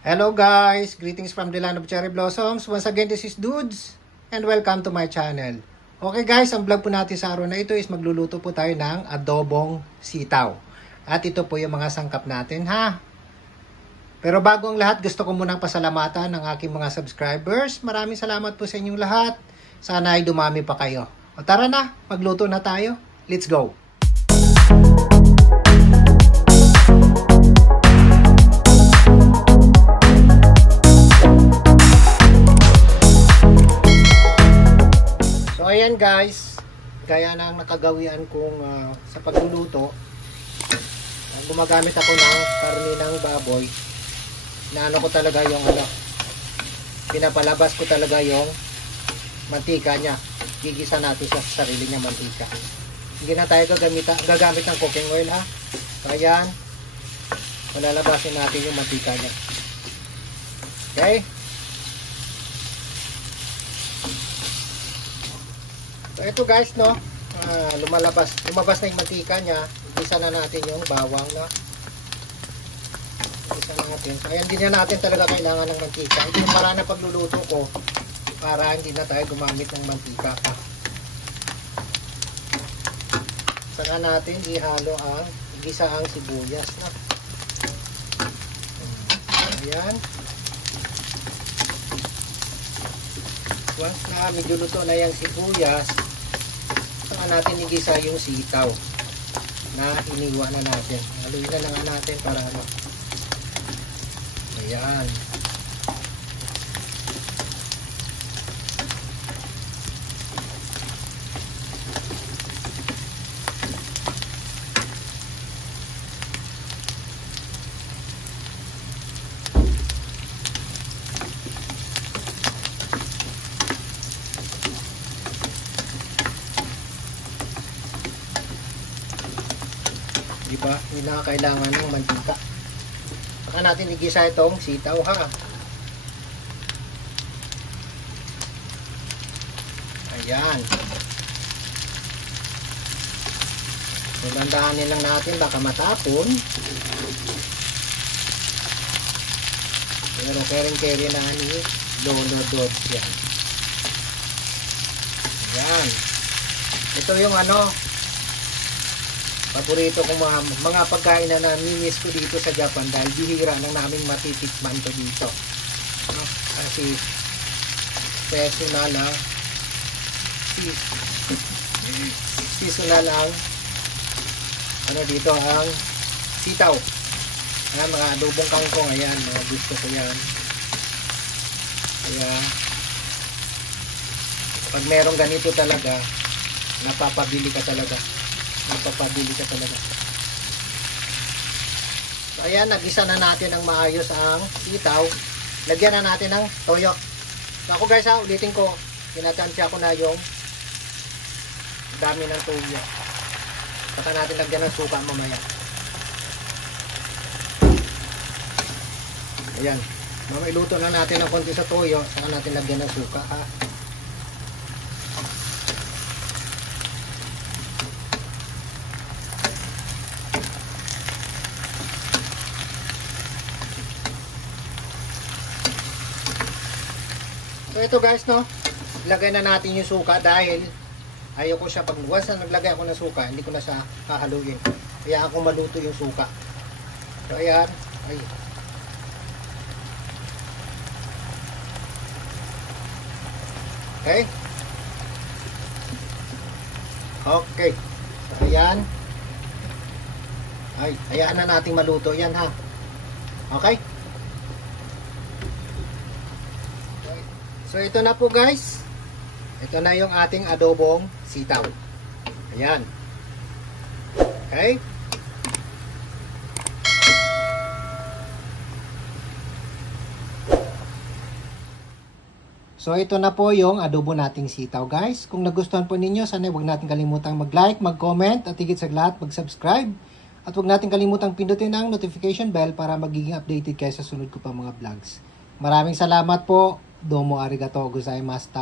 Hello guys! Greetings from the land of cherry blossoms. Once again, this is Dudes and welcome to my channel. Okay guys, ang vlog po natin sa araw na ito is magluluto po tayo ng adobong sitaw. At ito po yung mga sangkap natin ha. Pero bago ang lahat, gusto ko munang pasalamatan ng aking mga subscribers. Maraming salamat po sa inyong lahat. Sana ay dumami pa kayo. O tara na, magluto na tayo. Let's go! Ayan guys, gaya ng nakagawian kong sa pagluluto, gumagamit ako ng karne ng baboy. Naano ko talaga yung pinapalabas ko talaga yung mantika niya. Gigisa natin sa sarili niya mantika. Hindi na tayo gagamit ng cooking oil ha. So ayan, palalabasin natin yung mantika niya. Okay? So ito guys no, lumabas na yung mantika niya. Igisa na natin yung bawang no. Igisa natin. So ayan, hindi na natin talaga kailangan ng mantika. Ito yung paraan na pagluluto ko para hindi na tayo gumamit ng mantika pa. Saka natin ihalo ang igisa ang sibuyas no. Ayan. Once na medyo luto na yung sibuyas, saka natin igisa yung sitaw na iniwa na natin. Haluin na lang natin para ano. Ayan. Diba? Hindi na kailangan ng mantika. Saka natin igisa itong sitaw ha. Ayan. So, dandahanin lang natin baka matapon. Pero kering-keri na ni Lolo Dot yan. Ayan. Ito yung paborito kong mga pagkain na namimiss ko dito sa Japan dahil bihira nang naming matitikman to dito. No? Kasi seasonal lang dito ang sitaw. Ayan, mga adobong kangkong, ayan, mga gusto ko yan. Kaya pag merong ganito talaga, napapabili ka talaga. So ayan, nagisa na natin ng maayos ang sitaw. Lagyan na natin ng toyo. So ako guys ha, ulitin ko, tinatansya ko na yung dami ng toyo. Saka natin lagyan ng suka mamaya. Ayan, iluto na natin ng konti sa toyo. Saka natin lagyan ng suka ha. So ito guys no, ilagay na natin yung suka dahil ayoko siya, pag once na naglagay ako ng suka, hindi ko na siya hahaluin. Kaya ako maluto yung suka. So ayan, ay. Okay. Okay. So ayan. Ay, hayaan na nating maluto yan ha. Okay. So ito na po guys. Ito na yung ating adobong sitaw. Ayan. Okay. So ito na po yung adobo nating sitaw guys. Kung nagustuhan po ninyo, sana huwag natin kalimutang mag-like, mag-comment at higit sa lahat mag-subscribe. At huwag natin kalimutang pindutin ang notification bell para magiging updated kayo sa sunod ko pa mga vlogs. Maraming salamat po. Domo arigatou gozaimashita.